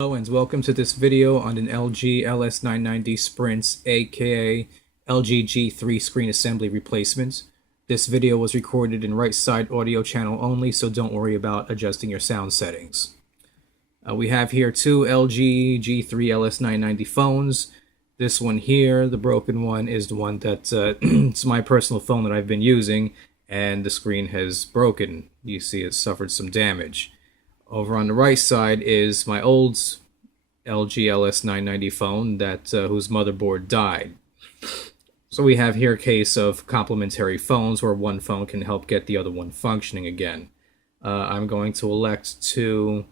Hello and welcome to this video on an LG LS990 Sprints aka LG G3 Screen Assembly replacement. This video was recorded in right side audio channel only, so don't worry about adjusting your sound settings. We have here two LG G3 LS990 phones. This one here, the broken one, is the one that it's my personal phone that I've been using, and the screen has broken. You see it suffered some damage. Over on the right side is my old LG LS990 phone that whose motherboard died. So we have here a case of complementary phones where one phone can help get the other one functioning again. I'm going to elect to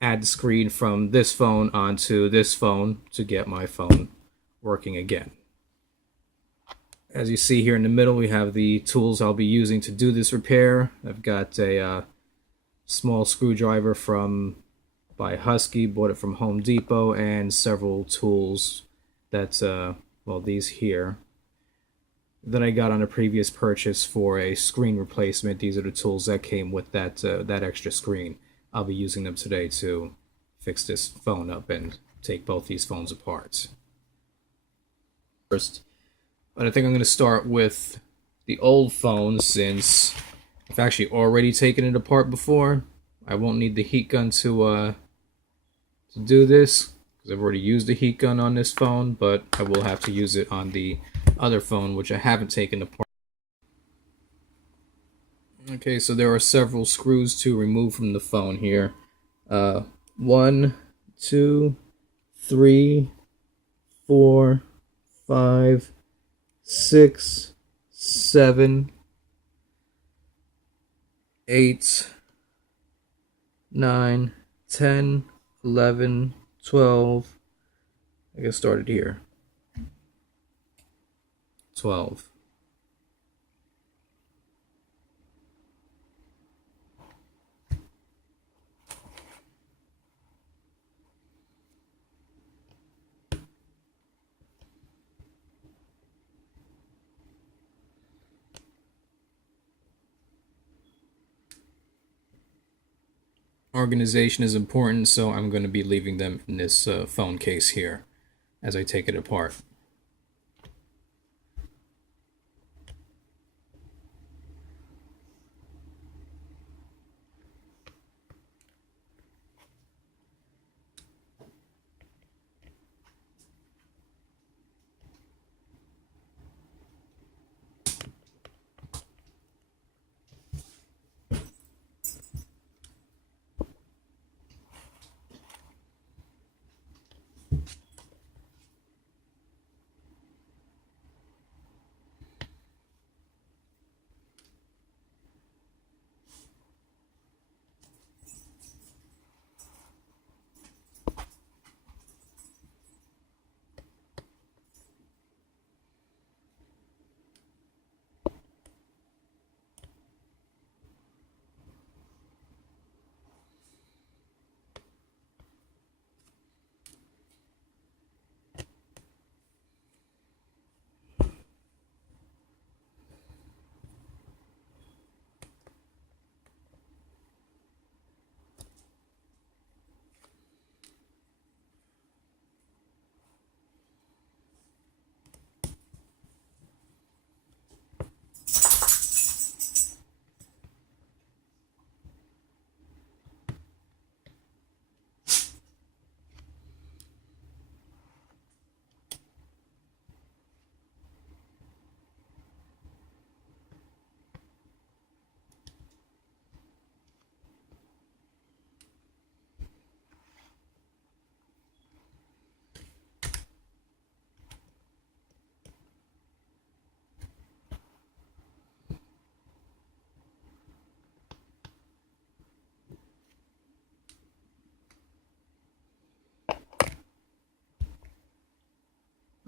add the screen from this phone onto this phone to get my phone working again. As you see here in the middle, we have the tools I'll be using to do this repair. I've got a small screwdriver by Husky, bought it from Home Depot, and several tools that, well, these here, that I got on a previous purchase for a screen replacement. These are the tools that came with that extra screen. I'll be using them today to fix this phone up and take both these phones apart. First, but I think I'm going to start with the old phone, since I've actually already taken it apart before. I won't need the heat gun to do this, because I've already used the heat gun on this phone, but I will have to use it on the other phone, which I haven't taken apart. Okay, so there are several screws to remove from the phone here. 1, 2, 3, 4, 5, 6, 7, 8, 9, 10, 11, 12. I guess started here. 12. Organization is important, so I'm going to be leaving them in this phone case here as I take it apart.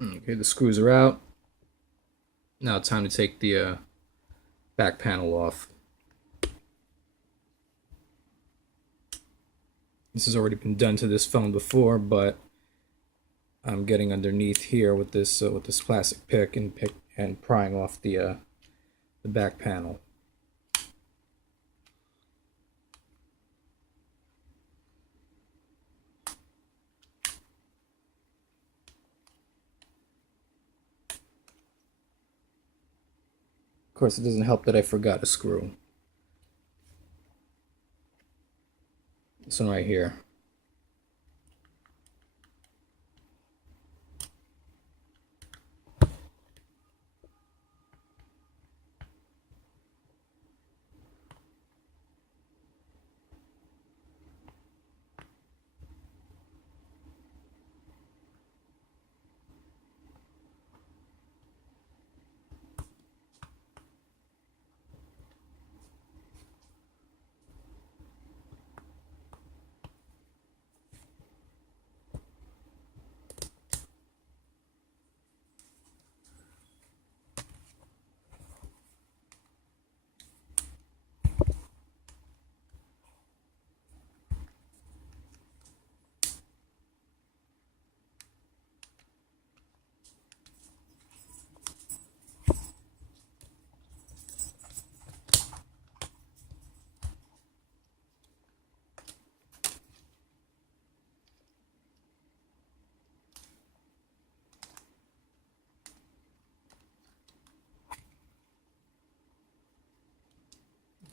Okay, the screws are out. Now it's time to take the back panel off. This has already been done to this phone before, but I'm getting underneath here with this plastic pick and prying off the back panel. course, it doesn't help that I forgot a screw. This one right here.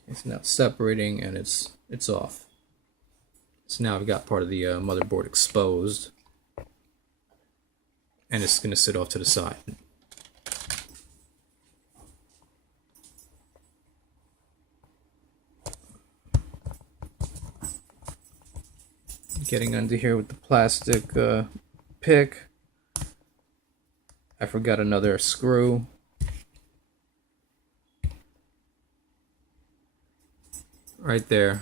It's now separating and it's off. So now I've got part of the motherboard exposed, and it's going to sit off to the side. Getting under here with the plastic pick. I forgot another screw. Right there.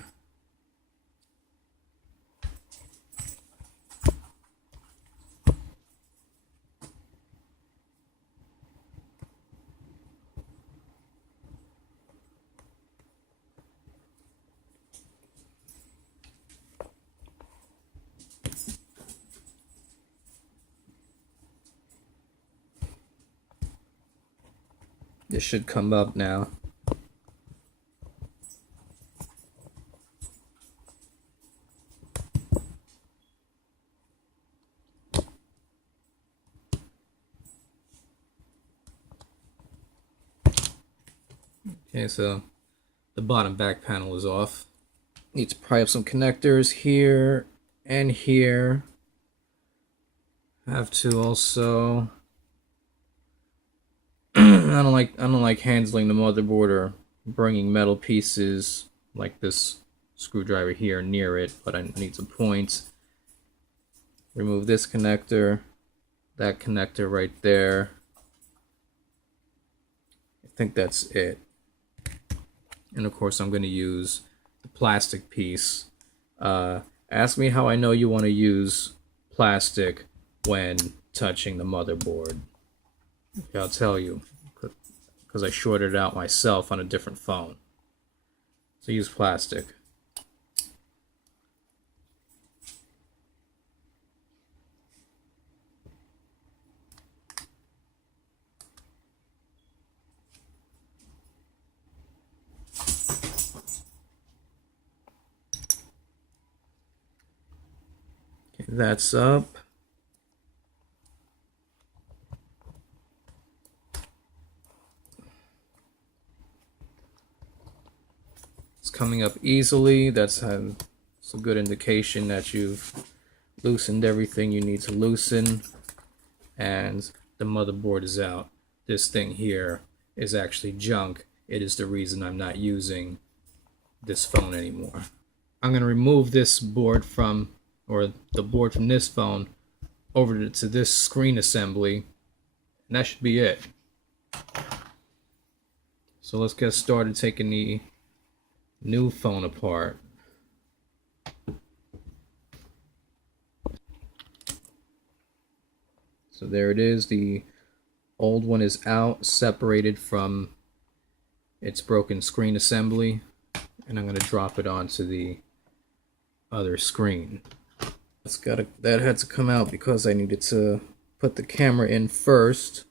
This should come up now. Okay, so the bottom back panel is off. Need to pry up some connectors here and here. Have to also I don't like handling the motherboard or bringing metal pieces like this screwdriver here near it, but I need some points. Remove this connector, that connector right there. I think that's it. And of course I'm going to use the plastic piece. Ask me how I know you want to use plastic when touching the motherboard. Okay, I'll tell you, because I shorted it out myself on a different phone. So use plastic. Okay, that's up. Coming up easily. That's a good indication that you've loosened everything you need to loosen, and the motherboard is out. This thing here is actually junk. It is the reason I'm not using this phone anymore. I'm going to remove this board from, or the board from this phone over to this screen assembly, and that should be it. So let's get started taking the new phone apart. So there it is. The old one is out, separated from its broken screen assembly, and I'm going to drop it onto the other screen. That had to come out because I needed to put the camera in first.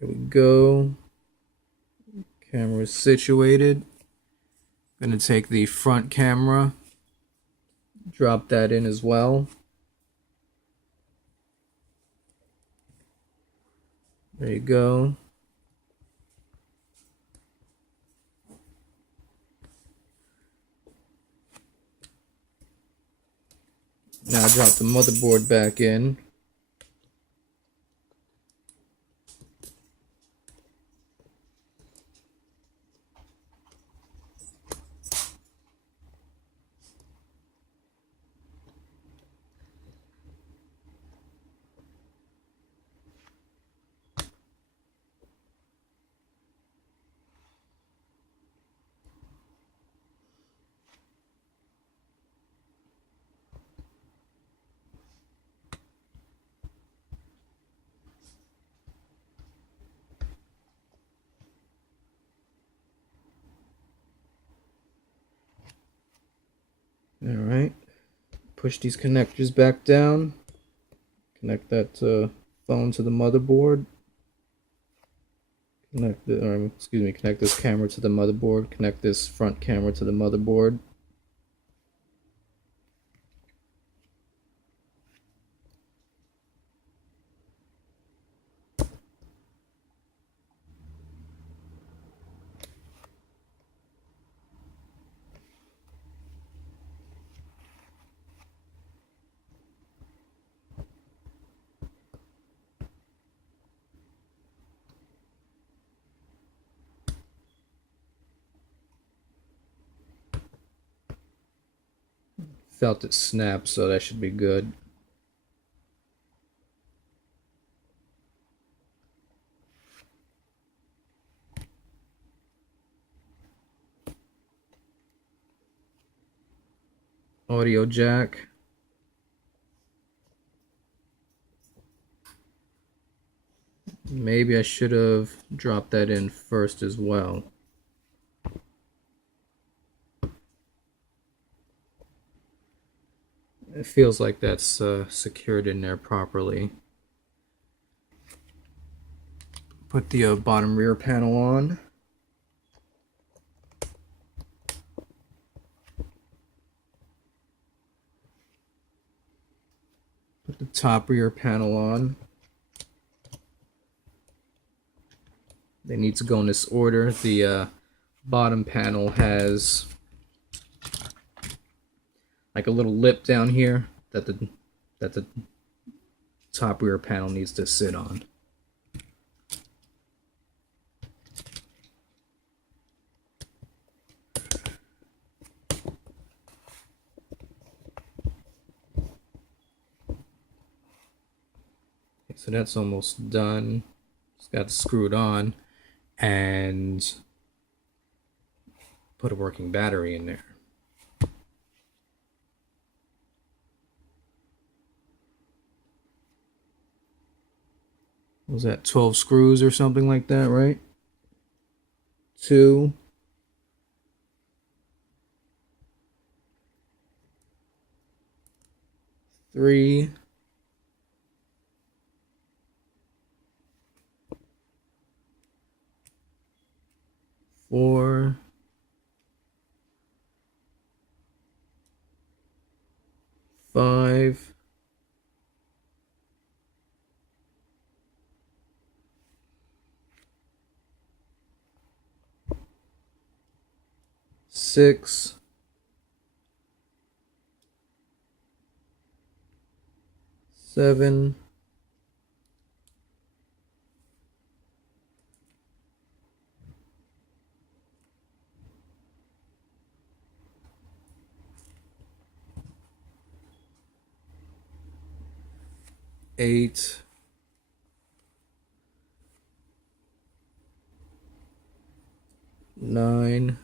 There we go. Camera is situated. I'm going to take the front camera, drop that in as well. There you go. Now drop the motherboard back in. Alright, push these connectors back down, connect that phone to the motherboard, connect this camera to the motherboard, connect this front camera to the motherboard. Felt it snap, so that should be good. Audio jack. Maybe I should have dropped that in first as well. It feels like that's secured in there properly. Put the bottom rear panel on. Put the top rear panel on. They need to go in this order. The bottom panel has like a little lip down here that the top rear panel needs to sit on. Okay, so that's almost done. Just got to screw it on and put a working battery in there. Was that 12 screws or something like that, right? 2, 3, 4, 5, 6, 7, 8, 9,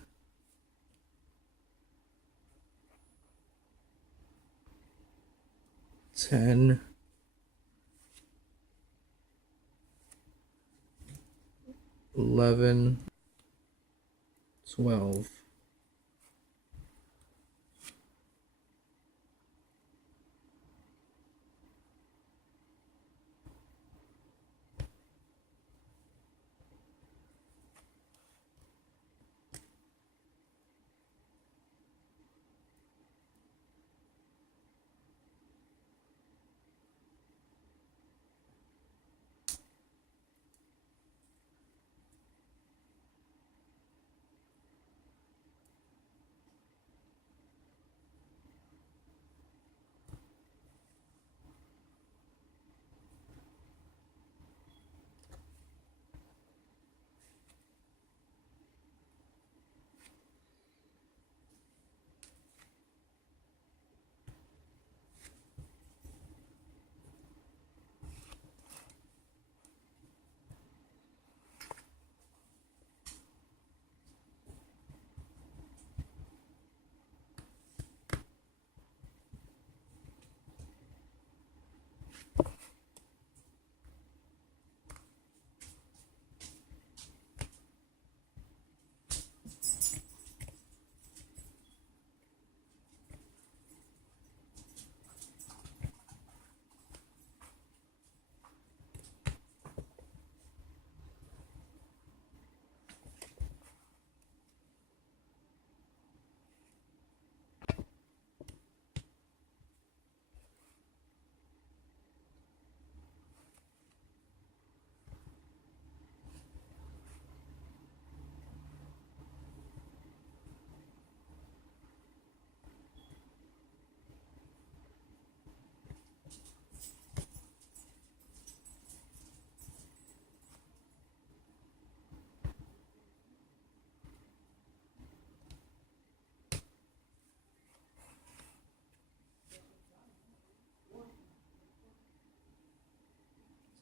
10, 11, 12.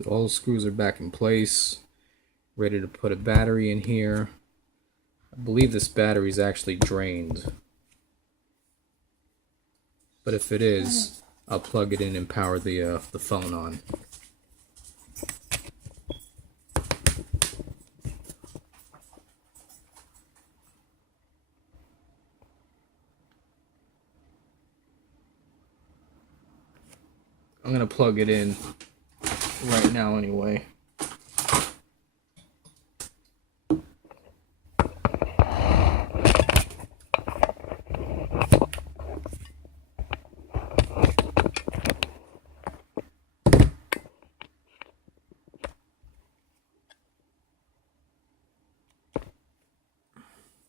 All the screws are back in place. Ready to put a battery in here. I believe this battery is actually drained. But if it is, I'll plug it in and power the phone on. I'm going to plug it in right now anyway.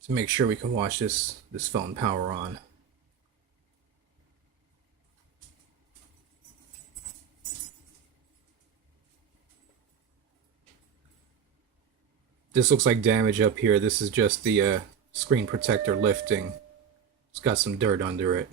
To make sure we can watch this phone power on. This looks like damage up here. This is just the screen protector lifting. It's got some dirt under it.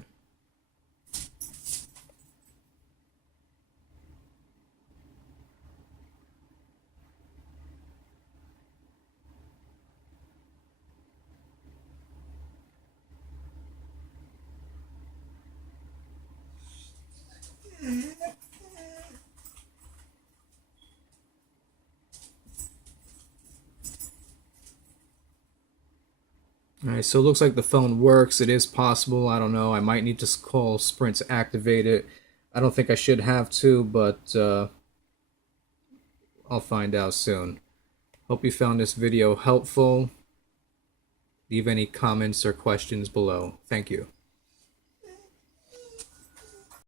Alright, so it looks like the phone works. It is possible. I don't know. I might need to call Sprint to activate it. I don't think I should have to, but I'll find out soon. Hope you found this video helpful. Leave any comments or questions below. Thank you.